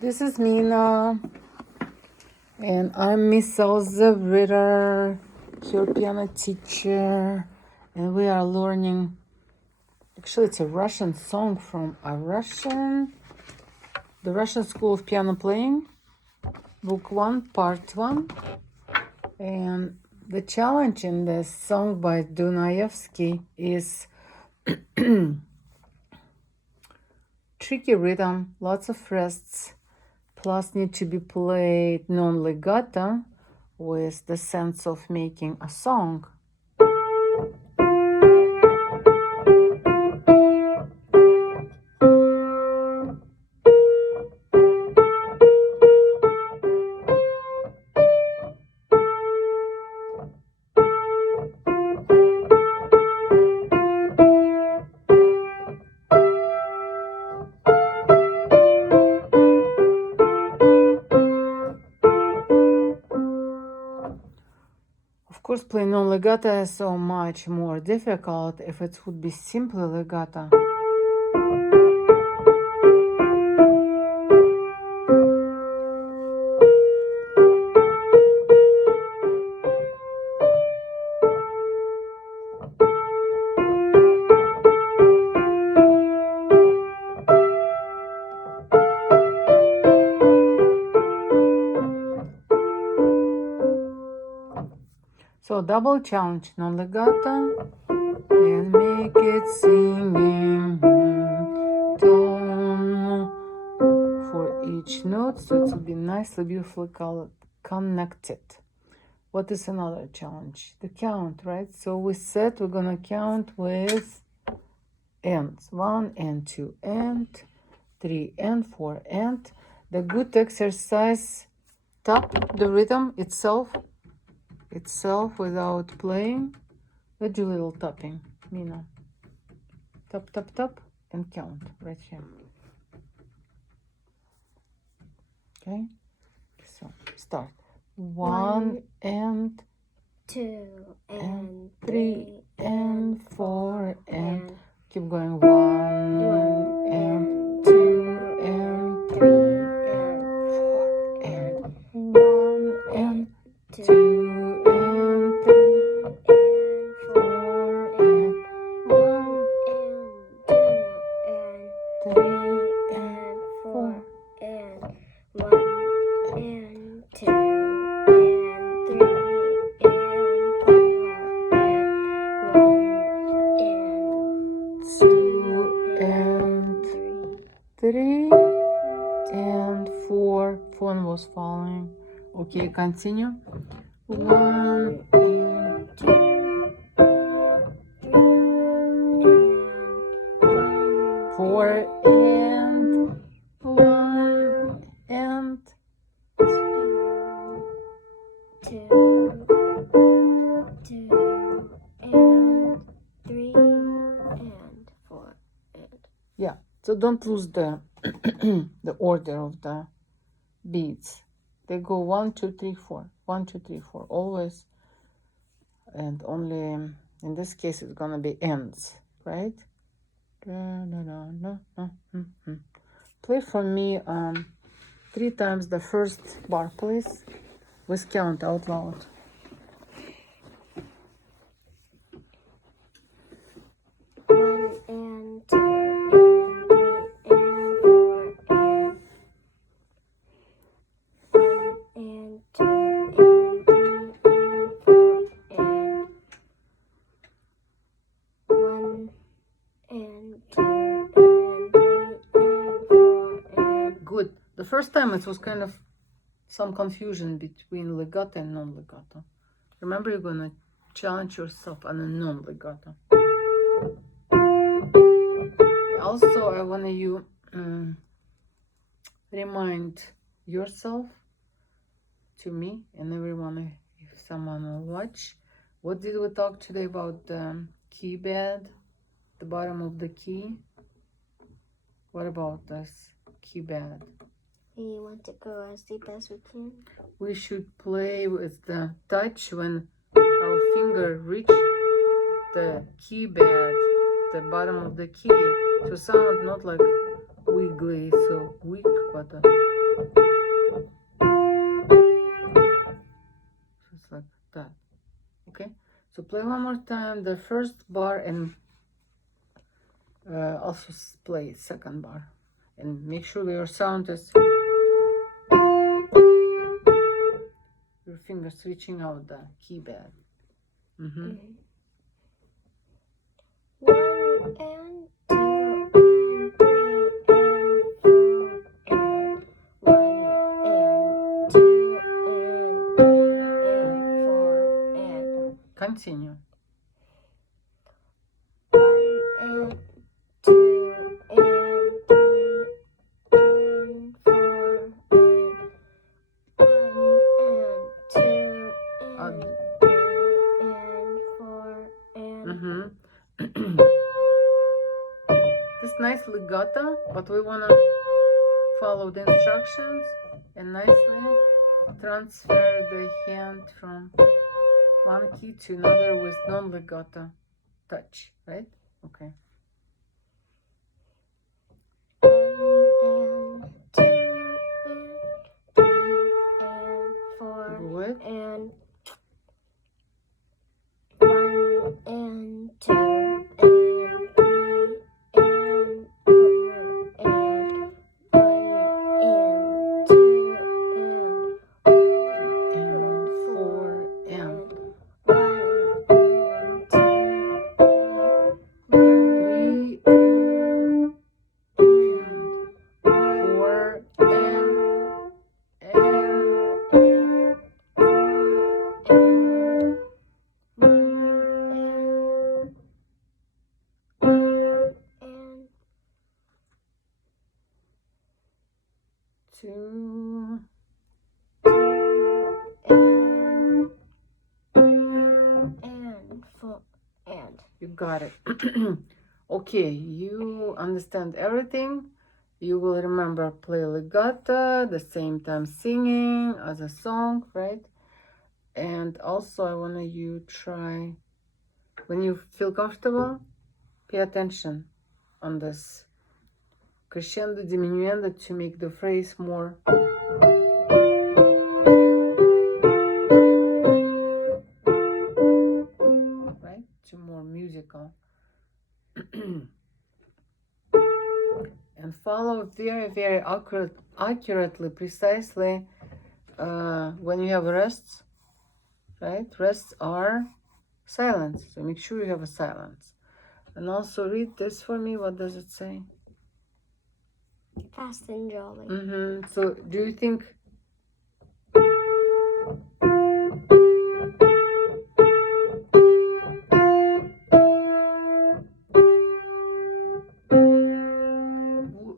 This is Mina, and I'm Miss Elza Ritter, your piano teacher, and we are learning. Actually, it's a Russian song from the Russian School of Piano Playing, Book 1, Part 1. And the challenge in this song by Dunaevsky is tricky rhythm, lots of rests, plus need to be played non-legato with the sense of making a song. Of course, playing non-legato is so much more difficult if it would be simply legato. So double challenge, non-legato, and make it singing tone for each note, so it will be nicely, beautifully connected. What is another challenge? The count, right? So we said we're gonna count with ends. 1 and 2 and 3 and 4 and the good exercise, tap the rhythm itself without playing. Let's do a little tapping, Mina. Tap, tap, tap, and count right here. Okay, so start. 1 and 2 and 3 and 4 and keep going. 1 and 2 and 3 and 4 and 1 and 2 and 3 and 4 and 1 and 3 and 4 and 1 and 2 and 3 and 4 and 1 and 2 and 3 and 4. Phone was falling. Okay, continue. 1 and 2 4 and 1 and 2 and 3 and 4 and yeah. So don't lose the the order of the beats. They go 1 2 3 4, 1 2 3 4 always, and only in this case it's gonna be ends, right? Play for me 3 times the first bar, please, with count out loud. 1 and 2 and 3 and 4 and 1 and 2 and 3 and 4 and 1 and 2 and 3 and 4 and Good. The first time it was kind of some confusion between legato and non-legato. Remember, you're gonna challenge yourself on a non-legato. Also, I want you remind yourself, to me and everyone, if someone will watch, what did we talk today about the key bed, the bottom of the key? What about this key bed? we want to go as deep as we can. We should play with the touch when our finger reach the key bed, the bottom of the key, to sound not like wiggly, so weak, but play one more time the first bar and also play second bar. And make sure your sound is your fingers reaching out the keypad. Mm-hmm. One and two and three and four and one and two and three and four and Continue. one and two and three and four and one and two and three and four and Mm-hmm. This nice legato, but we wanna follow the instructions and nicely transfer the hand from one key to another with non-legato touch, right? Okay. one and two and three and four Good. and one and two and three and four and one and two And four and one and two three and four two. You got it. Okay, you understand everything. You will remember play legato, the same time singing as a song, right? And also I want you try, when you feel comfortable, pay attention on this crescendo, diminuendo to make the phrase more right, to more musical. And follow very, very accurately, precisely when you have rests, right? Rests are silence, so make sure you have a silence. And also read this for me. What does it say? Fast and jolly. So do you think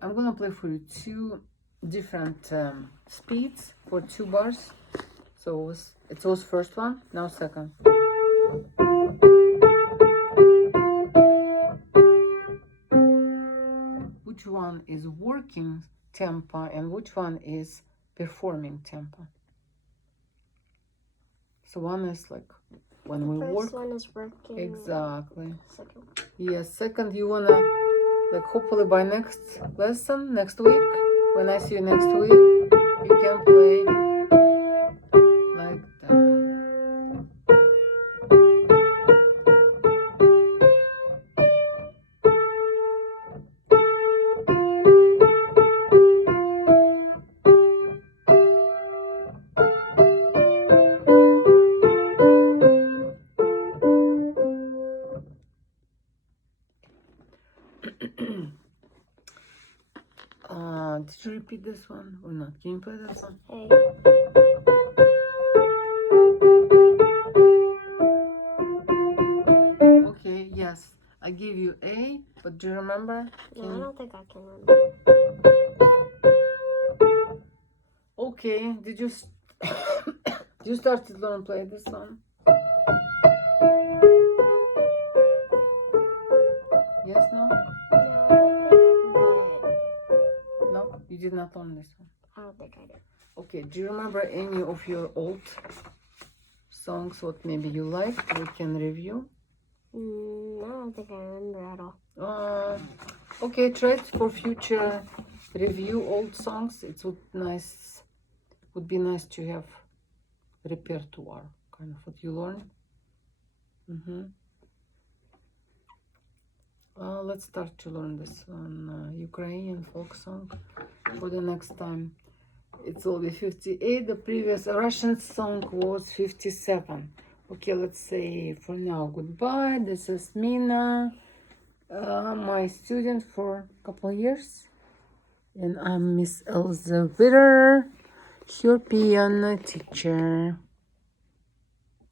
I'm gonna play for you two different speeds for 2 bars. So it was first one, now second. Which one is working tempo and which one is performing tempo? So one is like when we work. First one is working. Exactly. Second. Yes, second you wanna, like, hopefully by next lesson, next week, when I see you next week, you can play like that. Did you repeat this one or not? Can you play this one? Hey. Okay, yes. I give you A, but do you remember? No, I don't think I can remember. Okay, did you you start to learn play this one? Yes, no? No, I don't think I can play it. No, you did not learn this one. I don't think I did. Okay, do you remember any of your old songs, what maybe you liked? We can review. I don't think I remember at all. Okay, try it for future review old songs. It would be nice to have repertoire, kind of what you learn. Mm-hmm. Let's start to learn this one, Ukrainian folk song for the next time. It will be 58. The previous Russian song was 57. Okay, let's say for now goodbye. This is Mina, my student for a couple years. And I'm Miss Elza Witter, your piano teacher.